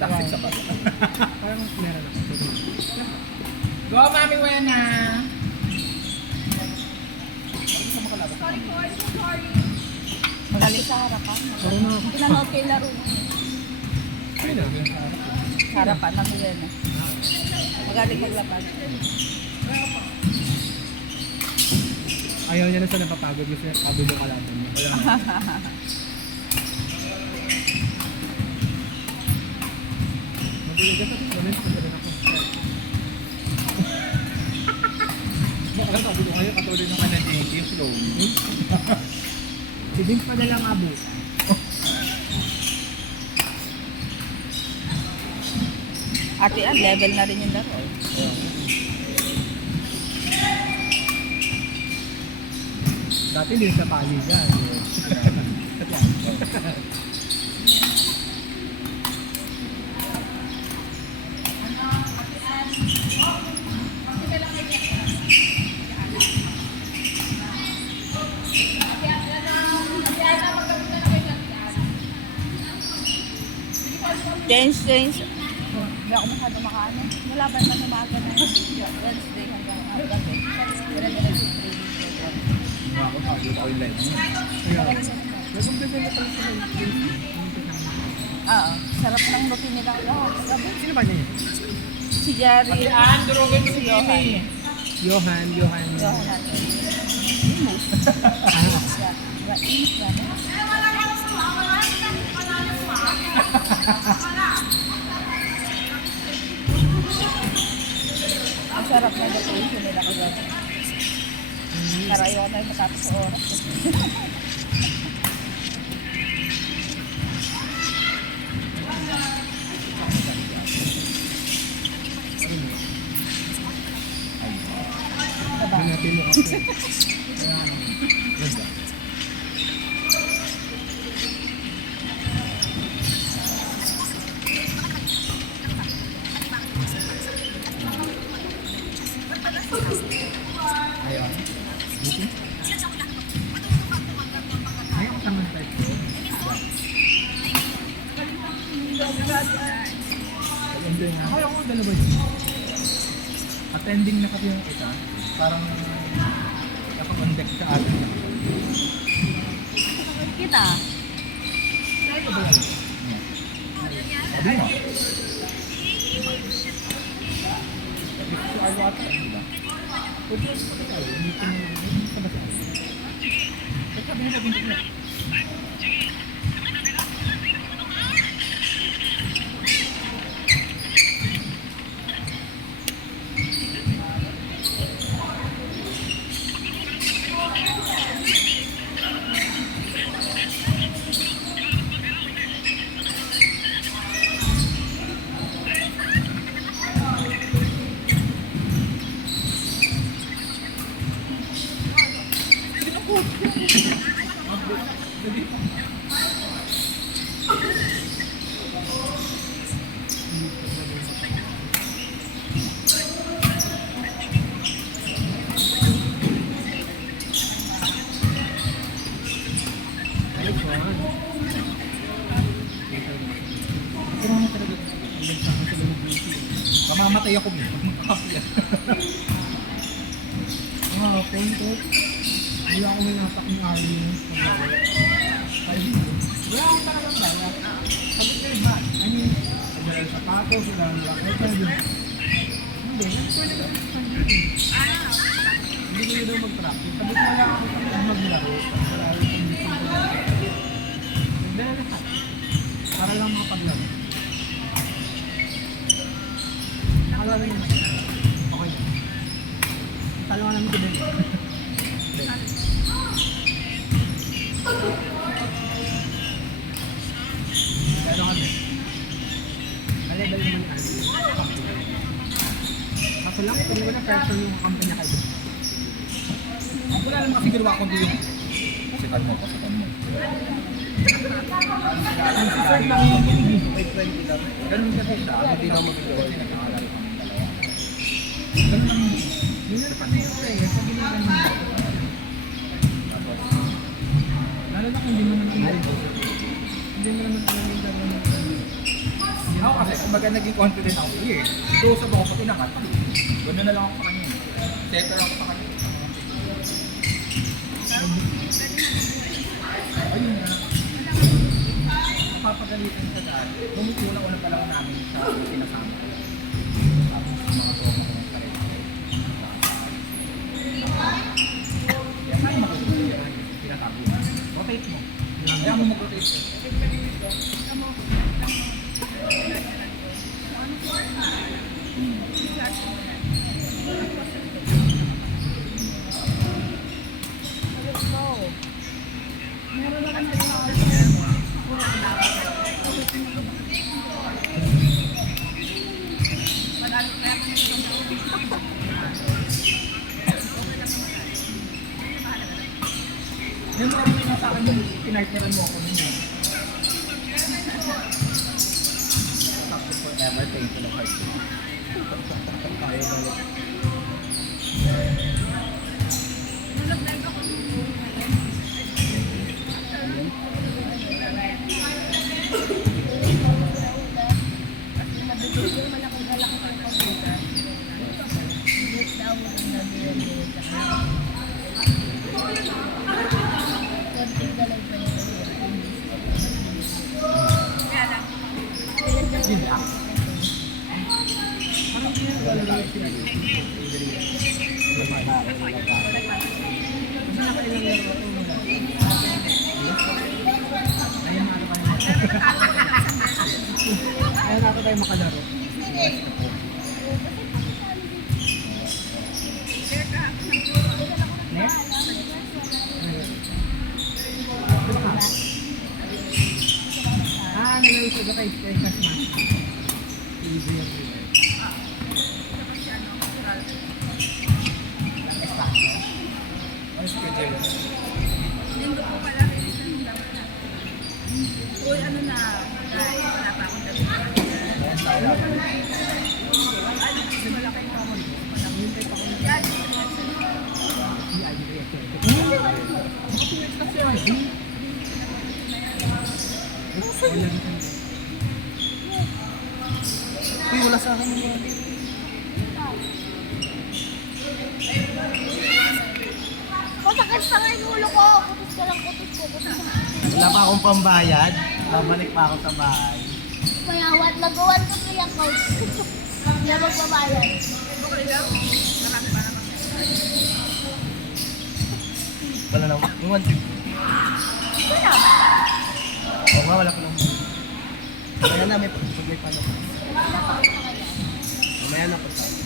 Plastic sa bata. Parang meron ako. Go, Mami Wena! Sorry. Magaling sa harapan. Marunong ako. Pinanood kayo laro. Ay na. Sa harapan ng Milena. Magaling maglapag. Ayaw niya na sa napapagod kasi pagod yung kalaban niya. Kaya mabulig ka sa comment kung ganun ako. Baka sabi ko kayo katulad ng kanadiki, yung slow. Si Vince pa na lang abo. Ate Ann, level na rin yung laro. Dati din sa paligan. Change. Hindi ako masyado makaano. Nalaban pa sa maaga na Wednesday hanggang gabi. Dire-diretso training program. Ako, sabi ko yung live. Kaya, nag-umpisa na pala sa live. Oo. Sarap ng routine nila lahat. Gabi. Sino ba niya? Si Jerry. Ate Ann, durugin mo si Johan. Kimi. Johan. Johan natin. Imus. Yeah. Raiz. Ang sarap na vacation nila kagabi. Para ayaw na yung matapos sa oras. Hanapin mo kasi. Ayun. Ayaw ko tamang type ko. Ayaw ko dalawa yun. Attending na kasi yung isa. Parang nakapag-deck sa atin. Kita. Ayaw ko ba yan? Sabi mo. Si Arlo ata, di ba? Pwede yung pagkakaw. Hindi ko sa basa. Kasi sabi nila, bintik na. Mamamatay ako mo. Magkakapya. Punto. Wala ako may natak ng ali. Wala akong talagang bala. Sabi ko ba? Ano yun? Wala yung sapatos, wala yung racket. Hindi, nagpwede ka sa kanila. Hindi ko yun daw mag-practice. Sabi ko wala ako maglaro. Wala yung condition ko. Nagdala lahat. Para lang makapaglaro. Nakalaro yun. Okay. Talaga namin today. Pero kami, level naman ano. Kaso lang, hindi ko na pressure yung kampanya kayo. Wala naman kasi ginawa ko yung pasikan mo. Ang sisard lang yung kinig. May 20 lang. Ganun kasi siya. Hindi na mag-gawa kasi nag-aaral ko ng dalawa. Ganun lang yun. Yun na pati yung player sa ginagawa mo. Lalo na kung hindi mo naman alam. Hindi mo naman alam yung gagawin mo. Ako kasi, Kumbaga naging confident ako. Sige, close up ako pag inangat. Gano'n na lang ako sa kanya. Setter ako sa kanya. Ayun na. Napapagalitan ka dahil. Bumutula-una pa lang namin sa pinasama. Tapos sa mga tropa ko ng pareho. Kaya tayo makikita yan. Pinatago mo. Rotate mo. Kaya mo mag-rotate ka. Meron na kami Yung mga na sa akin yung pinartneran mo ako nun eh. Tapos forever, thank you lang heart. Tayo balik. Yun lang. Parang pinag-alala yung ayun natin tayo makalaro. Next? Nalaro sa guys, kaya sa smash. Easy yung ano schedule? Linggo po pala release ng dapat na. Uy, ano na, guys, wala pa akong dapat. Ano, kasi malaki pa ako. Hintay pa ko. Yan, Uy, wala sa akin yung masakit sa nga yung ulo ko. Kutis ka lang, kutis ko. Wala pa akong pambayad. Babalik pa ako sa bahay. Mayawat, nagawan ko kaya ko. Hindi na magbabayad. Okay lang. Marami pa naman. Wala lang. Yung 150. Wala. Oo nga, wala ko lang. Kaya na, may pagbay pa na. Mamaya na po sa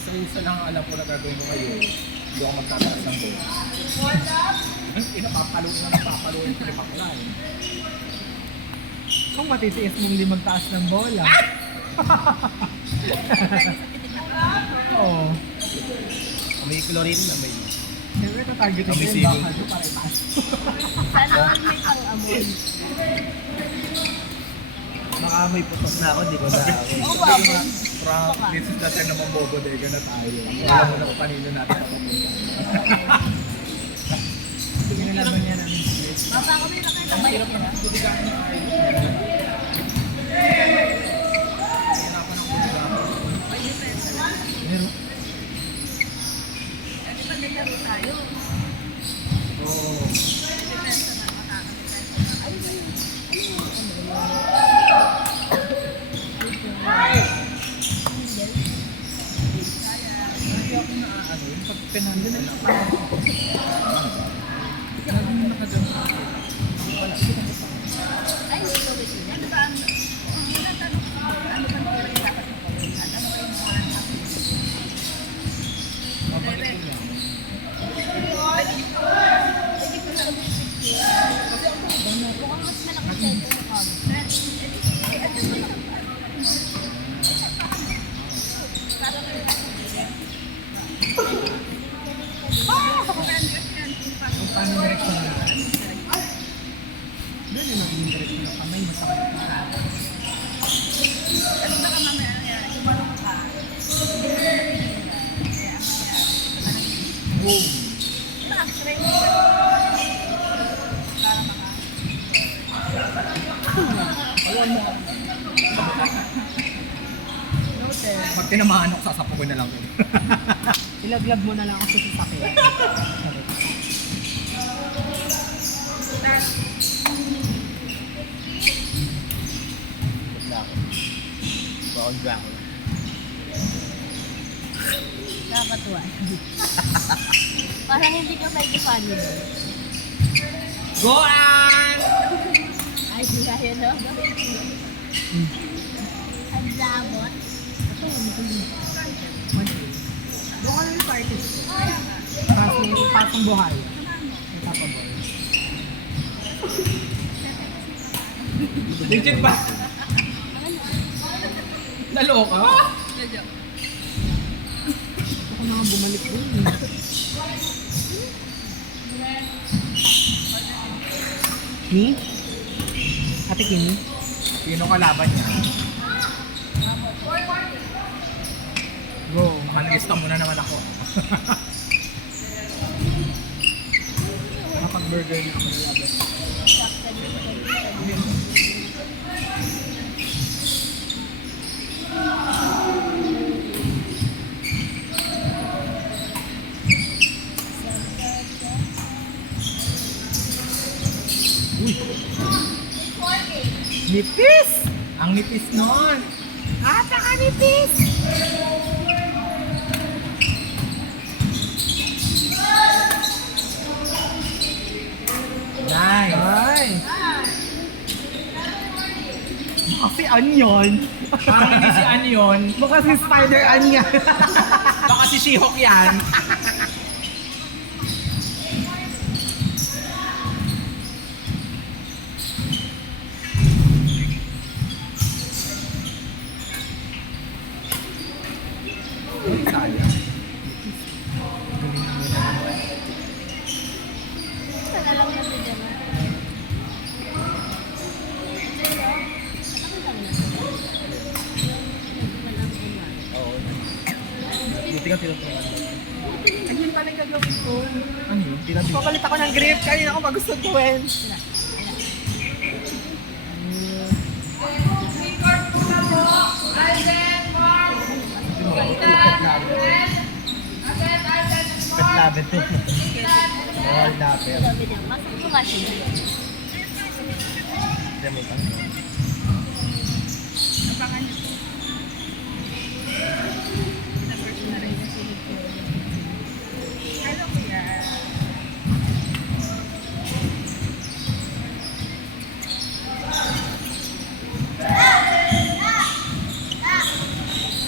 Basta yung isa lang ang alam ko na gagawin mo ngayon, hindi ako magtataas ng bola. Napapalo yung pinapakla eh. Kung matitiis mong hindi magtaas ng bola. Oo. may chlorine na may. Siyempre tatargetin ko Kami yung sili. bakal ko para itaas. Sana all may pang-amoy. Baka may putok na ako, di ko na ako. Oo, baboy. Frank, this is the time na mambobodega na tayo. Alam mo na kung kanino natin papapunta. Sige na naman yan namin. Baba kami na kayo. Mahirap na budigaan na tayo. Hirapan ng budigaan. May difference na. Meron. Di ba naglaro tayo? Oo. May difference na makakapit. Hindi ako naaano yung pag pinando na lang. Lagi mo nakagano sa akin. Wala. Ay, hindi ko wait. Ano ba ang tanong ko? Ano ba ang kailangan dapat mo gawin? Ano ba yung mga dapat? Mapagdating lang. Pwede ko na mag-picture. Mukhang mas malaki sa ito mo kami. Para kayo Kung paano direksyon na lang. Doon yun ang direksyon na kamay. Masakit na. ano ba ka mamaya nangyari? Sumarong ka. Boom. Para mga Awan mo. Noted. Pag tinamaan ako, sasapukin na lang yun. Ilaglag mo na lang ako sa sasakyan. Nakakatuwa. Parang hindi ka pwede funny doon. Goan! Ay, sila yun, no? Ang labot. Doon ka na yung parties. Pasong buhay. May tapaboy. Legit ba? Naloka? Ako na nga bumalik doon. Ni? Ate Kimi? Sino kalaban niya? Go. Makalista muna naman ako. Nakapag-burger na ako ng laban. Nipis! Ang nipis nun! Napakanipis! Nice! Ay! Kasi onion. Parang hindi si Anion. Baka si Spider Onion. Baka si She-Hulk yan. Uy, sayang. Sana lang na din naman. Oo. Buti ka tinutulungan lang. Ayun pala yung gagawin ko. Ano yun? Tinabi. Papalit ako ng grip. Kanina ko magustuhan gawin. Pet labit. All labit. Sabi niya, masok ko kasi. Demo ka. Abangan niyo. Pinag-first na rin na silip ko. Hello, kuya.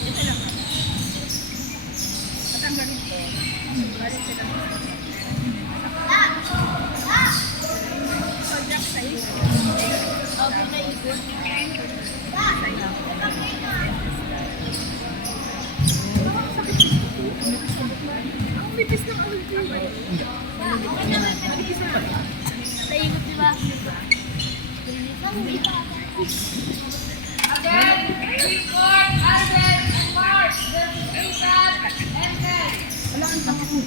Ito lang. Patanggalin ko. Balik sila. Sojak sa'yo. Okay na ikot. Ang lipis ng ulti. Naikot, di ba? Wala kang takot.